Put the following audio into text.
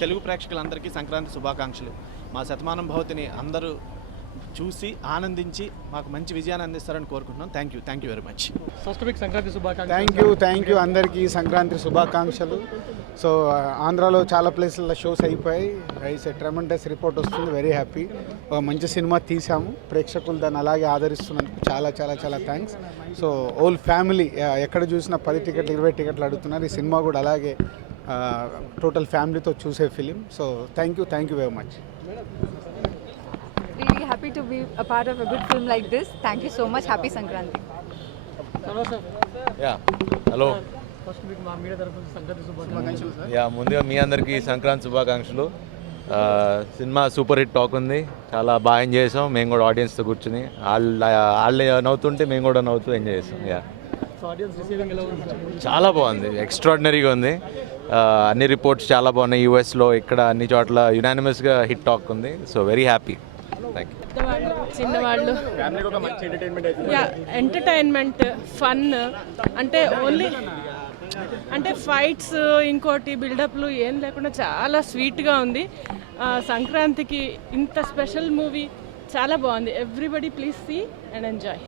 తెలుగు ప్రేక్షకులందరికీ సంక్రాంతి శుభాకాంక్షలు. మా శతమానం భవతిని అందరూ చూసి ఆనందించి మాకు మంచి విజయాన్ని అందిస్తారని కోరుకుంటున్నాం. Thank you very much. First week Sankranti శుభాకాంక్షలు. థ్యాంక్ యూ అందరికీ సంక్రాంతి శుభాకాంక్షలు. సో ఆంధ్రాలో చాలా ప్లేసుల్లో షోస్ అయిపోయాయి. ఇట్స్ ఎ ట్రెమెండస్ రిపోర్ట్ వస్తుంది. Very happy. ఒక మంచి సినిమా తీసాము, ప్రేక్షకులు దాన్ని అలాగే ఆదరిస్తున్నందుకు చాలా చాలా చాలా థ్యాంక్స్. సో ఓల్ ఫ్యామిలీ ఎక్కడ చూసినా 10 టికెట్లు 20 టికెట్లు అడుగుతున్నారు. ఈ సినిమా కూడా అలాగే టోటల్ ఫ్యామిలీతో చూసే film. So thank you very much. Really happy to be a part of a good film like this. Thank you so much. Happy Sankranti. Hello. First week మా మీడియా తరఫున సంక్రాంతి శుభాకాంక్షలు. ముందుగా మీ అందరికీ సంక్రాంతి శుభాకాంక్షలు. సినిమా సూపర్ హిట్ టాక్ ఉంది, చాలా బాగా enjoy చేసాం. మేము కూడా ఆడియన్స్తో కూర్చుని వాళ్ళు నవ్వుతుంటే మేము కూడా నవ్వుతూ ఎంజాయ్ చేసాం. ఆడియన్స్ రిసీవింగ్ ఎలా ఉంది? చాలా బాగుంది, ఎక్స్ట్రాడినరీగా ఉంది. అన్ని రిపోర్ట్స్ చాలా బాగున్నాయి. యూఎస్లో ఇక్కడ అన్ని చోట్ల యునానిమస్గా హిట్ టాక్ ఉంది. So very happy. చిన్నవాళ్ళు ఎంటర్టైన్మెంట్ ఫన్ అంటే ఓన్లీ అంటే ఫైట్స్ ఇంకోటి బిల్డప్లు ఏం లేకుండా చాలా స్వీట్గా ఉంది. సంక్రాంతికి ఇంత స్పెషల్ మూవీ చాలా బాగుంది. Everybody please see and enjoy.